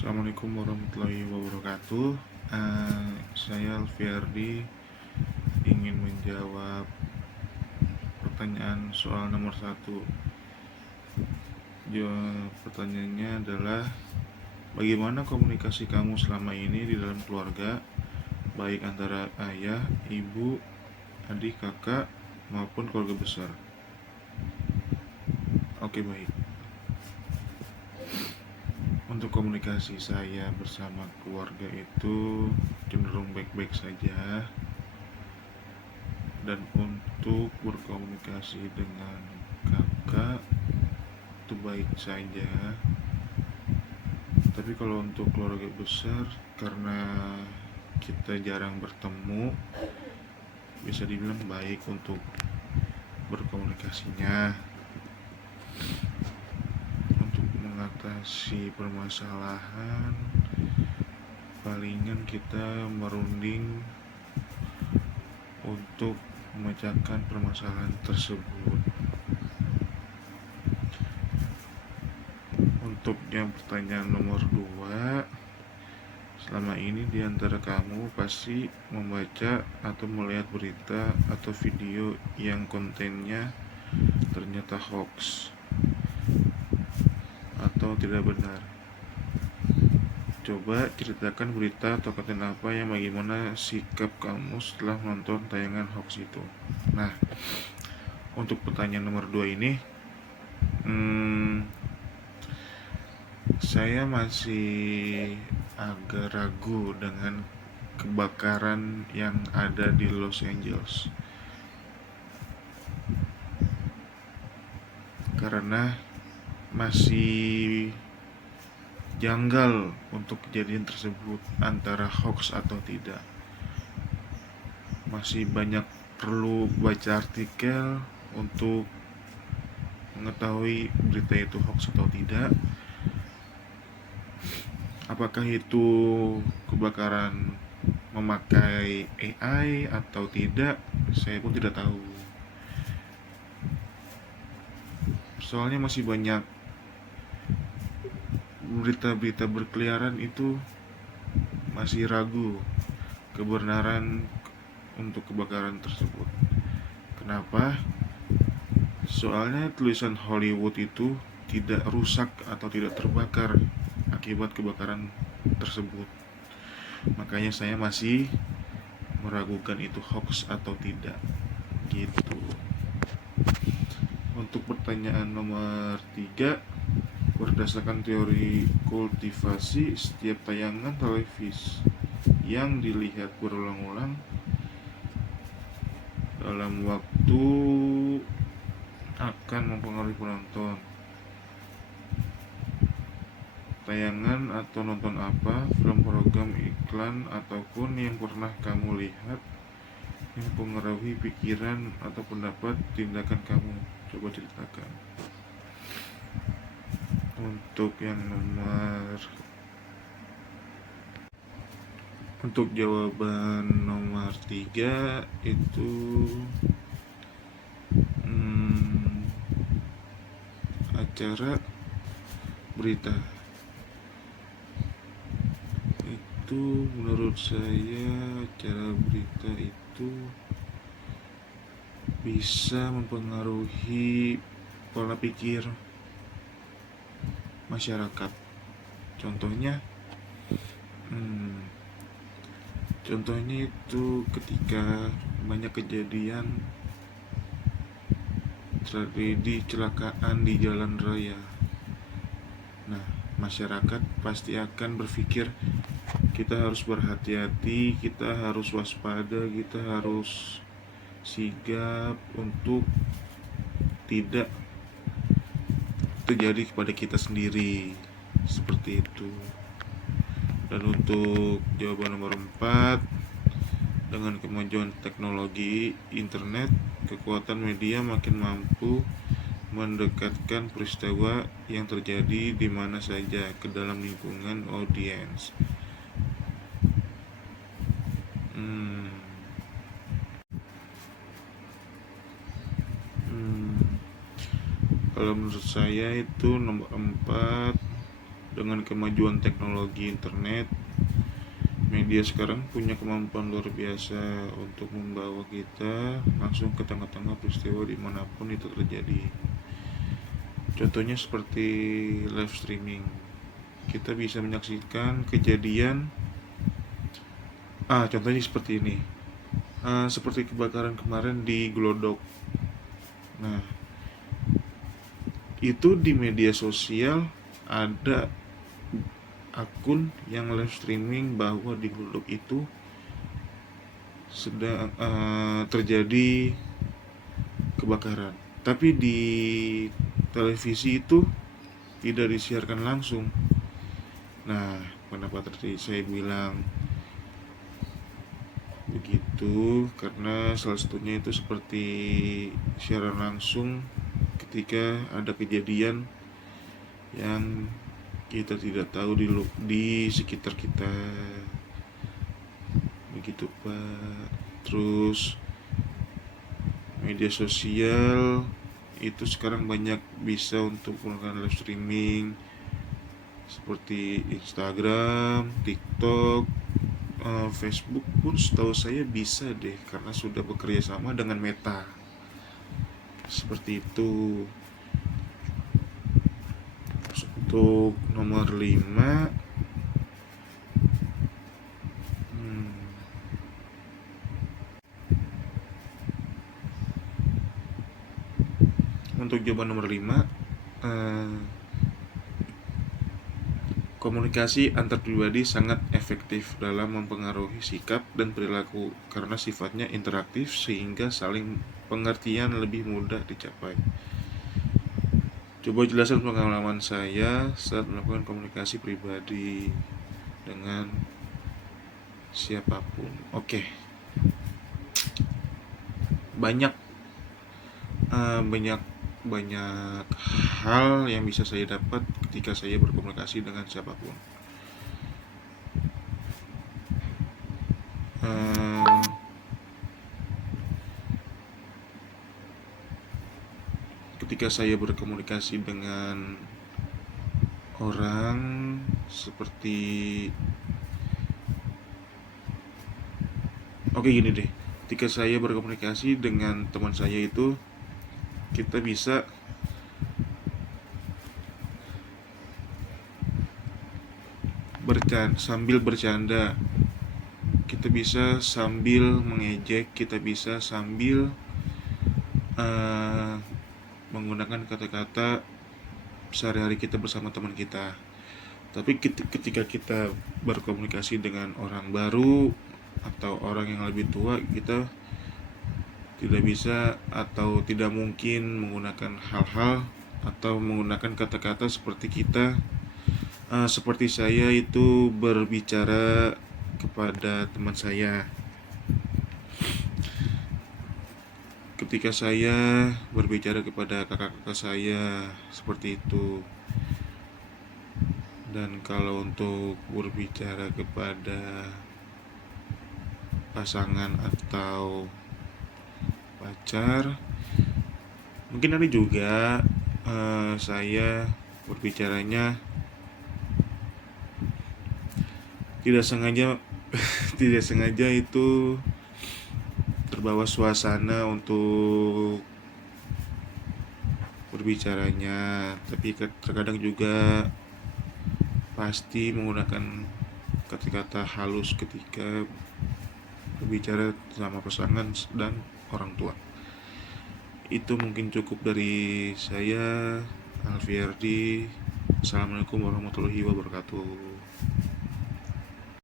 Assalamualaikum warahmatullahi wabarakatuh. Saya Alfiardi ingin menjawab pertanyaan soal nomor 1. Pertanyaannya adalah, bagaimana komunikasi kamu selama ini di dalam keluarga, baik antara ayah, ibu, adik, kakak, maupun keluarga besar? Oke, baik. Untuk komunikasi saya bersama keluarga itu cenderung baik-baik saja. Dan untuk berkomunikasi dengan kakak itu baik saja. Tapi kalau untuk keluarga besar, karena kita jarang bertemu, bisa dibilang baik untuk berkomunikasinya. Untuk mengatasi permasalahan, palingan kita merunding untuk memecahkan permasalahan tersebut. Untuk yang pertanyaan nomor 2, selama ini di antara kamu pasti membaca atau melihat berita atau video yang kontennya ternyata hoax atau tidak benar. Coba ceritakan berita atau konten apa yang bagaimana sikap kamu setelah menonton tayangan hoax itu. Nah, untuk pertanyaan nomor 2 ini, saya masih agak ragu dengan kebakaran yang ada di Los Angeles, karena masih janggal untuk kejadian tersebut antara hoax atau tidak. Masih banyak perlu baca artikel untuk mengetahui berita itu hoax atau tidak. Apakah itu kebakaran memakai AI atau tidak, saya pun tidak tahu. Soalnya masih banyak berita-berita berkeliaran itu, masih ragu kebenaran untuk kebakaran tersebut. Kenapa? Soalnya tulisan Hollywood itu tidak rusak atau tidak terbakar akibat kebakaran tersebut. Makanya saya masih meragukan itu hoax atau tidak, gitu. Untuk pertanyaan nomor 3, berdasarkan teori kultivasi, setiap tayangan televisi yang dilihat berulang-ulang dalam waktu akan mempengaruhi penonton. Tayangan atau nonton apa, film, program, iklan, ataupun yang pernah kamu lihat yang mempengaruhi pikiran atau pendapat tindakan kamu? Coba ceritakan. Untuk jawaban nomor 3 itu acara berita. Itu menurut saya acara berita itu bisa mempengaruhi pola pikir masyarakat. Contohnya itu ketika banyak kejadian tragedi kecelakaan di jalan raya. Nah, masyarakat pasti akan berpikir kita harus berhati-hati, kita harus waspada, kita harus sigap untuk tidak terjadi kepada kita sendiri, seperti itu. Dan untuk jawaban nomor 4, dengan kemajuan teknologi internet, kekuatan media makin mampu mendekatkan peristiwa yang terjadi di mana saja ke dalam lingkungan audiens. Kalau menurut saya itu nomor 4, Dengan kemajuan teknologi internet, media sekarang punya kemampuan luar biasa untuk membawa kita langsung ke tengah-tengah peristiwa dimanapun itu terjadi. Contohnya seperti live streaming. Kita bisa menyaksikan kejadian. Contohnya seperti ini. Seperti kebakaran kemarin di Glodok. Nah, itu di media sosial ada akun yang live streaming bahwa di Glodok itu sedang terjadi kebakaran. Tapi di televisi itu tidak disiarkan langsung. Nah, kenapa tadi saya bilang begitu? Karena salah satunya itu seperti siaran langsung ketika ada kejadian yang kita tidak tahu di sekitar kita. Begitu, Pak. Terus media sosial itu sekarang banyak bisa untuk melakukan live streaming seperti Instagram, TikTok, Facebook pun setahu saya bisa deh karena sudah bekerja sama dengan Meta. Seperti itu. Untuk nomor 5, untuk jawaban nomor 5, komunikasi antar pribadi sangat efektif dalam mempengaruhi sikap dan perilaku karena sifatnya interaktif sehingga saling pengertian lebih mudah dicapai. Coba jelaskan pengalaman saya saat melakukan komunikasi pribadi dengan siapapun. Oke. Banyak hal yang bisa saya dapat ketika saya berkomunikasi dengan siapapun. Ketika saya berkomunikasi dengan orang seperti gini deh. Ketika saya berkomunikasi dengan teman saya itu, kita bisa sambil bercanda, kita bisa sambil mengejek, kita bisa sambil menggunakan kata-kata sehari-hari kita bersama teman kita. Tapi ketika kita berkomunikasi dengan orang baru atau orang yang lebih tua, kita tidak bisa atau tidak mungkin menggunakan hal-hal atau menggunakan kata-kata seperti seperti saya itu berbicara kepada teman saya. Ketika saya berbicara kepada kakak-kakak saya seperti itu. Dan kalau untuk berbicara kepada pasangan atau pacar, mungkin ada juga saya berbicaranya tidak sengaja itu terbawa suasana untuk berbicaranya, tapi terkadang juga pasti menggunakan kata-kata halus ketika berbicara sama pasangan dan orang tua. Itu mungkin cukup dari saya, Alfiardi. Assalamualaikum warahmatullahi wabarakatuh.